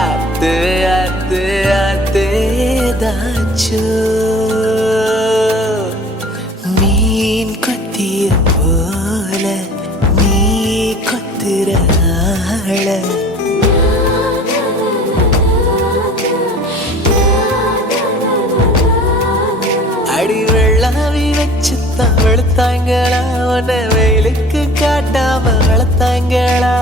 ஆத்து ஆத்து ஆத்து ஏதாச்சோ மீன் கொத்திய போல நீ கொத்துற ஆள அடி வெள்ளாவி வச்சுத்தான் வளர்த்தாங்களா உன்னை வெயிலுக்கு காட்டாம வளர்த்தாங்களா